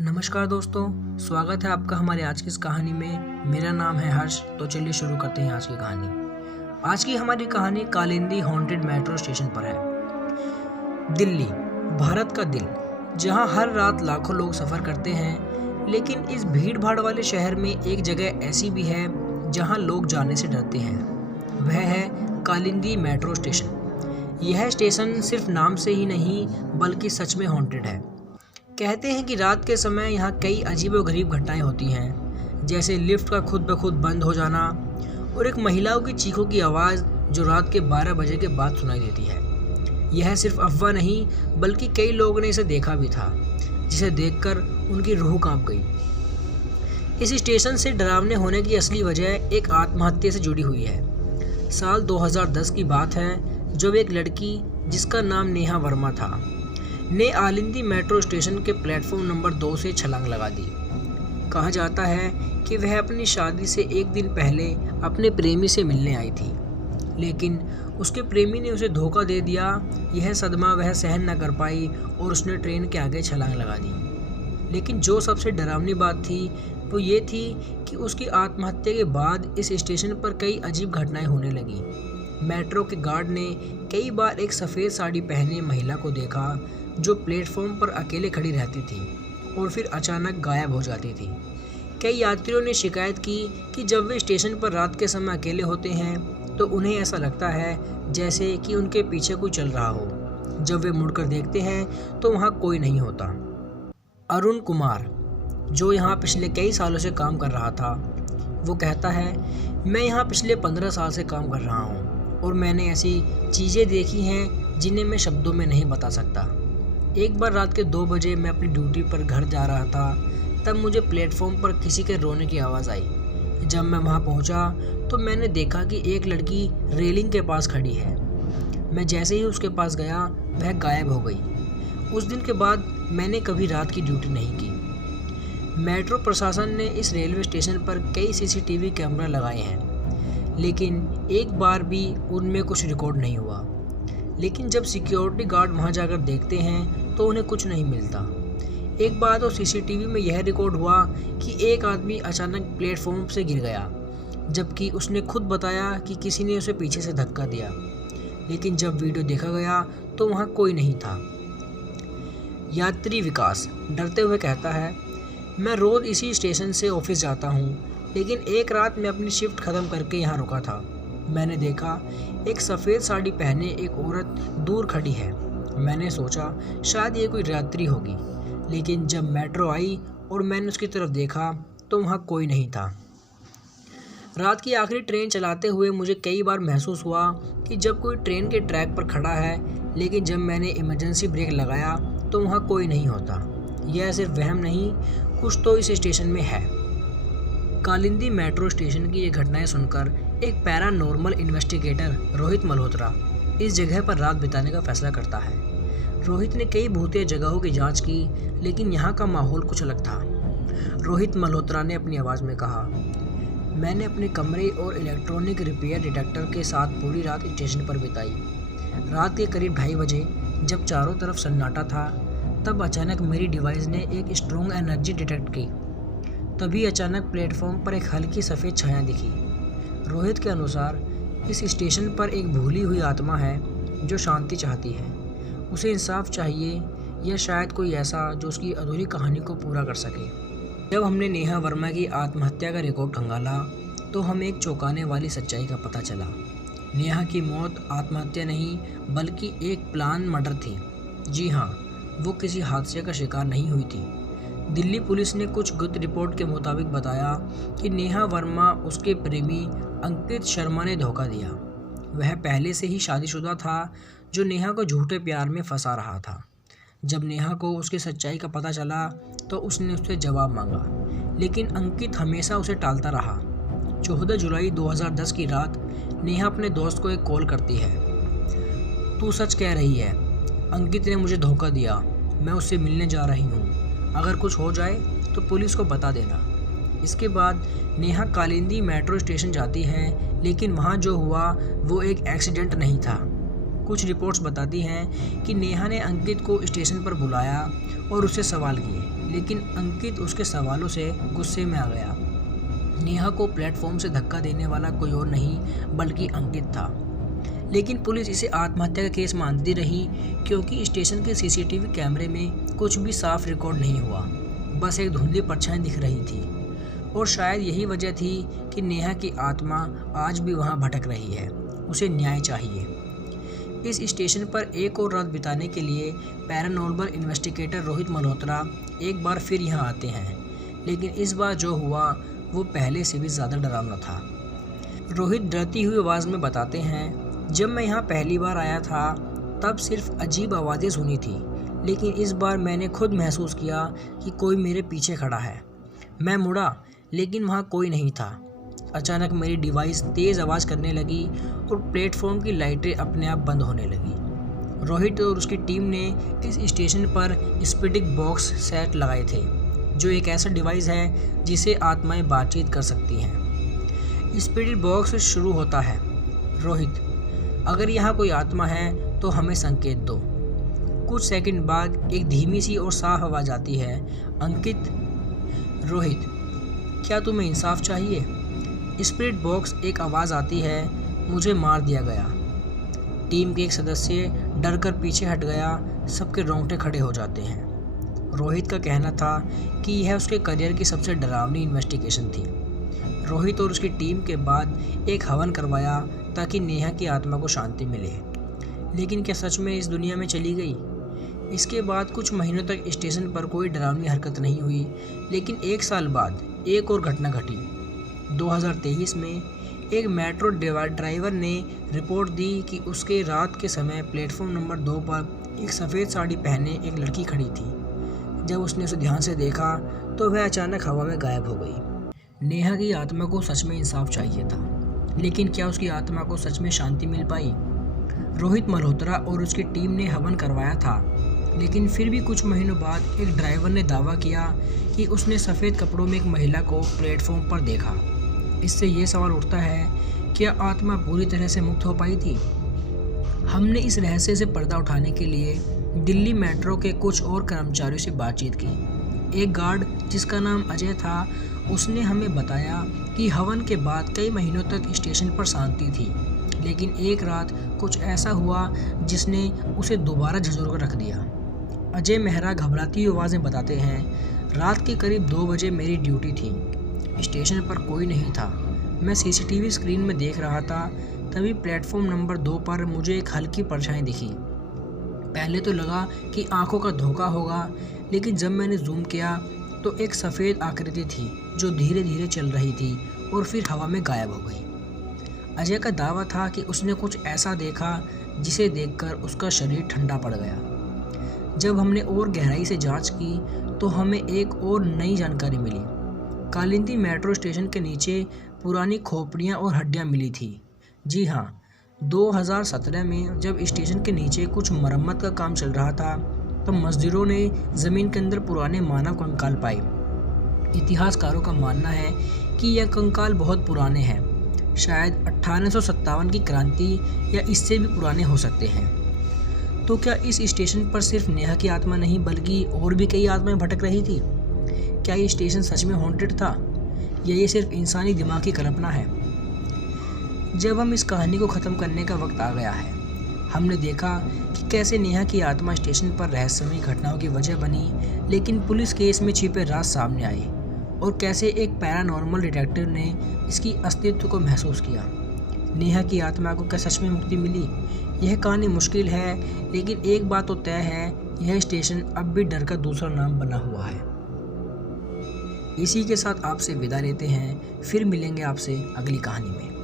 नमस्कार दोस्तों, स्वागत है आपका हमारी आज की इस कहानी में। मेरा नाम है हर्ष। तो चलिए शुरू करते हैं आज की कहानी। आज की हमारी कहानी कालिंदी हॉन्टेड मेट्रो स्टेशन पर है। दिल्ली, भारत का दिल, जहां हर रात लाखों लोग सफ़र करते हैं, लेकिन इस भीड़ भाड़ वाले शहर में एक जगह ऐसी भी है जहां लोग जाने से डरते हैं। वह है कालिंदी मेट्रो स्टेशन। यह स्टेशन सिर्फ नाम से ही नहीं बल्कि सच में हॉन्टेड है। कहते हैं कि रात के समय यहाँ कई अजीबोगरीब घटनाएं होती हैं, जैसे लिफ्ट का खुद ब खुद बंद हो जाना और एक महिलाओं की चीखों की आवाज़ जो रात के 12 बजे के बाद सुनाई देती है। यह सिर्फ अफवाह नहीं बल्कि कई लोगों ने इसे देखा भी था, जिसे देखकर उनकी रूह कांप गई। इस स्टेशन से डरावने होने की असली वजह एक आत्महत्या से जुड़ी हुई है। साल 2010 की बात है, जब एक लड़की जिसका नाम नेहा वर्मा था ने आलिंदी मेट्रो स्टेशन के प्लेटफॉर्म नंबर 2 से छलांग लगा दी। कहा जाता है कि वह अपनी शादी से एक दिन पहले अपने प्रेमी से मिलने आई थी, लेकिन उसके प्रेमी ने उसे धोखा दे दिया। यह सदमा वह सहन न कर पाई और उसने ट्रेन के आगे छलांग लगा दी। लेकिन जो सबसे डरावनी बात थी वो ये थी कि उसकी आत्महत्या के बाद इस स्टेशन पर कई अजीब घटनाएं होने लगीं। मेट्रो के गार्ड ने कई बार एक सफ़ेद साड़ी पहने महिला को देखा जो प्लेटफॉर्म पर अकेले खड़ी रहती थी और फिर अचानक गायब हो जाती थी। कई यात्रियों ने शिकायत की कि जब वे स्टेशन पर रात के समय अकेले होते हैं तो उन्हें ऐसा लगता है जैसे कि उनके पीछे कोई चल रहा हो। जब वे मुड़कर देखते हैं तो वहाँ कोई नहीं होता। अरुण कुमार, जो यहाँ पिछले कई सालों से काम कर रहा था, वो कहता है, मैं यहाँ पिछले 15 साल से काम कर रहा हूँ और मैंने ऐसी चीज़ें देखी हैं जिन्हें मैं शब्दों में नहीं बता सकता। एक बार रात के 2 बजे मैं अपनी ड्यूटी पर घर जा रहा था, तब मुझे प्लेटफॉर्म पर किसी के रोने की आवाज़ आई। जब मैं वहां पहुंचा तो मैंने देखा कि एक लड़की रेलिंग के पास खड़ी है। मैं जैसे ही उसके पास गया वह गायब हो गई। उस दिन के बाद मैंने कभी रात की ड्यूटी नहीं की। मेट्रो प्रशासन ने इस रेलवे स्टेशन पर कई CCTV कैमरा लगाए हैं, लेकिन एक बार भी उनमें कुछ रिकॉर्ड नहीं हुआ। लेकिन जब सिक्योरिटी गार्ड वहां जाकर देखते हैं तो उन्हें कुछ नहीं मिलता। एक बार तो CCTV में यह रिकॉर्ड हुआ कि एक आदमी अचानक प्लेटफॉर्म से गिर गया, जबकि उसने खुद बताया कि किसी ने उसे पीछे से धक्का दिया। लेकिन जब वीडियो देखा गया तो वहां कोई नहीं था। यात्री विकास डरते हुए कहता है, मैं रोज़ इसी स्टेशन से ऑफिस जाता हूँ, लेकिन एक रात मैं अपनी शिफ्ट ख़त्म करके यहाँ रुका था। मैंने देखा एक सफ़ेद साड़ी पहने एक औरत दूर खड़ी है। मैंने सोचा शायद ये कोई यात्री होगी, लेकिन जब मेट्रो आई और मैंने उसकी तरफ देखा तो वहाँ कोई नहीं था। रात की आखिरी ट्रेन चलाते हुए मुझे कई बार महसूस हुआ कि जब कोई ट्रेन के ट्रैक पर खड़ा है, लेकिन जब मैंने इमरजेंसी ब्रेक लगाया तो वहाँ कोई नहीं होता। यह सिर्फ वहम नहीं, कुछ तो इस स्टेशन में है। कालिंदी मेट्रो स्टेशन की ये घटनाएं सुनकर एक पैरानॉर्मल इन्वेस्टिगेटर रोहित मल्होत्रा इस जगह पर रात बिताने का फैसला करता है। रोहित ने कई भूतिया जगहों की जांच की, लेकिन यहाँ का माहौल कुछ अलग था। रोहित मल्होत्रा ने अपनी आवाज़ में कहा, मैंने अपने कमरे और इलेक्ट्रॉनिक रिपेयर डिटेक्टर के साथ पूरी रात स्टेशन पर बिताई। रात के करीब 2:30 बजे जब चारों तरफ सन्नाटा था, तब अचानक मेरी डिवाइस ने एक स्ट्रॉन्ग एनर्जी डिटेक्ट की। तभी अचानक प्लेटफॉर्म पर एक हल्की सफ़ेद छाया दिखी। रोहित के अनुसार इस स्टेशन पर एक भूली हुई आत्मा है जो शांति चाहती है। उसे इंसाफ चाहिए या शायद कोई ऐसा जो उसकी अधूरी कहानी को पूरा कर सके। जब हमने नेहा वर्मा की आत्महत्या का रिकॉर्ड खंगाला तो हमें एक चौंकाने वाली सच्चाई का पता चला। नेहा की मौत आत्महत्या नहीं बल्कि एक प्लान मर्डर थी। जी हाँ, वो किसी हादसे का शिकार नहीं हुई थी। दिल्ली पुलिस ने कुछ गुप्त रिपोर्ट के मुताबिक बताया कि नेहा वर्मा उसके प्रेमी अंकित शर्मा ने धोखा दिया। वह पहले से ही शादीशुदा था जो नेहा को झूठे प्यार में फंसा रहा था। जब नेहा को उसकी सच्चाई का पता चला तो उसने उससे जवाब मांगा, लेकिन अंकित हमेशा उसे टालता रहा। 14 जुलाई 2010 की रात नेहा अपने दोस्त को एक कॉल करती है। तू सच कह रही है, अंकित ने मुझे धोखा दिया, मैं उससे मिलने जा रही हूँ, अगर कुछ हो जाए तो पुलिस को बता देना। इसके बाद नेहा कालिंदी मेट्रो स्टेशन जाती है, लेकिन वहाँ जो हुआ वो एक एक्सीडेंट नहीं था। कुछ रिपोर्ट्स बताती हैं कि नेहा ने अंकित को स्टेशन पर बुलाया और उससे सवाल किए, लेकिन अंकित उसके सवालों से गुस्से में आ गया। नेहा को प्लेटफॉर्म से धक्का देने वाला कोई और नहीं बल्कि अंकित था, लेकिन पुलिस इसे आत्महत्या का केस मानती रही क्योंकि स्टेशन के सीसीटीवी कैमरे में कुछ भी साफ रिकॉर्ड नहीं हुआ, बस एक धुंधली परछाई दिख रही थी। और शायद यही वजह थी कि नेहा की आत्मा आज भी वहां भटक रही है। उसे न्याय चाहिए। इस स्टेशन पर एक और रात बिताने के लिए पैरानॉर्मल इन्वेस्टिगेटर रोहित मल्होत्रा एक बार फिर यहाँ आते हैं, लेकिन इस बार जो हुआ वो पहले से भी ज़्यादा डरावना था। रोहित डरती हुई आवाज़ में बताते हैं, जब मैं यहाँ पहली बार आया था तब सिर्फ अजीब आवाज़ें सुनी थी, लेकिन इस बार मैंने खुद महसूस किया कि कोई मेरे पीछे खड़ा है। मैं मुड़ा लेकिन वहाँ कोई नहीं था। अचानक मेरी डिवाइस तेज़ आवाज़ करने लगी और प्लेटफॉर्म की लाइटें अपने आप बंद होने लगी। रोहित और उसकी टीम ने इस स्टेशन पर स्पिरिट बॉक्स सेट लगाए थे, जो एक ऐसा डिवाइस है जिसे आत्माएं बातचीत कर सकती हैं। स्पिरिट बॉक्स शुरू होता है, रोहित, अगर यहाँ कोई आत्मा है तो हमें संकेत दो। कुछ सेकंड बाद एक धीमी सी और साफ आवाज़ आती है, अंकित। रोहित, क्या तुम्हें इंसाफ चाहिए? स्पिरिट बॉक्स एक आवाज़ आती है, मुझे मार दिया गया। टीम के एक सदस्य डर कर पीछे हट गया। सबके रोंगटे खड़े हो जाते हैं। रोहित का कहना था कि यह उसके करियर की सबसे डरावनी इन्वेस्टिगेशन थी। रोहित और उसकी टीम के बाद एक हवन करवाया ताकि नेहा की आत्मा को शांति मिले, लेकिन क्या सच में इस दुनिया में चली गई? इसके बाद कुछ महीनों तक स्टेशन पर कोई डरावनी हरकत नहीं हुई, लेकिन एक साल बाद एक और घटना घटी। 2023 में एक मेट्रो ड्राइवर ने रिपोर्ट दी कि उसके रात के समय प्लेटफॉर्म नंबर 2 पर एक सफ़ेद साड़ी पहने एक लड़की खड़ी थी। जब उसने उसे ध्यान से देखा तो वह अचानक हवा में गायब हो गई। नेहा की आत्मा को सच में इंसाफ चाहिए था, लेकिन क्या उसकी आत्मा को सच में शांति मिल पाई? रोहित मल्होत्रा और उसकी टीम ने हवन करवाया था, लेकिन फिर भी कुछ महीनों बाद एक ड्राइवर ने दावा किया कि उसने सफ़ेद कपड़ों में एक महिला को प्लेटफॉर्म पर देखा। इससे ये सवाल उठता है, क्या आत्मा पूरी तरह से मुक्त हो पाई थी? हमने इस रहस्य से पर्दा उठाने के लिए दिल्ली मेट्रो के कुछ और कर्मचारियों से बातचीत की। एक गार्ड जिसका नाम अजय था, उसने हमें बताया कि हवन के बाद कई महीनों तक स्टेशन पर शांति थी, लेकिन एक रात कुछ ऐसा हुआ जिसने उसे दोबारा झंझोर कर रख दिया। अजय मेहरा घबराती हुई आवाज़ में बताते हैं, रात के करीब 2 बजे मेरी ड्यूटी थी। स्टेशन पर कोई नहीं था। मैं सीसीटीवी स्क्रीन में देख रहा था। तभी प्लेटफॉर्म नंबर 2 पर मुझे एक हल्की परछाई दिखी। पहले तो लगा कि आंखों का धोखा होगा, लेकिन जब मैंने जूम किया तो एक सफ़ेद आकृति थी जो धीरे धीरे चल रही थी और फिर हवा में गायब हो गई। अजय का दावा था कि उसने कुछ ऐसा देखा जिसे देखकर उसका शरीर ठंडा पड़ गया। जब हमने और गहराई से जांच की तो हमें एक और नई जानकारी मिली। कालिंदी मेट्रो स्टेशन के नीचे पुरानी खोपड़ियाँ और हड्डियाँ मिली थी। जी हाँ, 2017 में जब स्टेशन के नीचे कुछ मरम्मत का काम चल रहा था तो मजदूरों ने ज़मीन के अंदर पुराने मानव कंकाल पाए। इतिहासकारों का मानना है कि यह कंकाल बहुत पुराने हैं, शायद 1857 की क्रांति या इससे भी पुराने हो सकते हैं। तो क्या इस स्टेशन पर सिर्फ नेहा की आत्मा नहीं बल्कि और भी कई आत्माएं भटक रही थी? क्या ये स्टेशन सच में हॉन्टेड था या ये सिर्फ इंसानी दिमाग की कल्पना है? जब हम इस कहानी को ख़त्म करने का वक्त आ गया है, हमने देखा कि कैसे नेहा की आत्मा स्टेशन पर रहस्यमयी घटनाओं की वजह बनी, लेकिन पुलिस केस में छिपे राज सामने आए, और कैसे एक पैरानॉर्मल डिटेक्टिव ने इसकी अस्तित्व को महसूस किया। नेहा की आत्मा को क्या सच में मुक्ति मिली? यह कहानी मुश्किल है, लेकिन एक बात तो तय है, यह स्टेशन अब भी डर का दूसरा नाम बना हुआ है। इसी के साथ आपसे विदा लेते हैं, फिर मिलेंगे आपसे अगली कहानी में।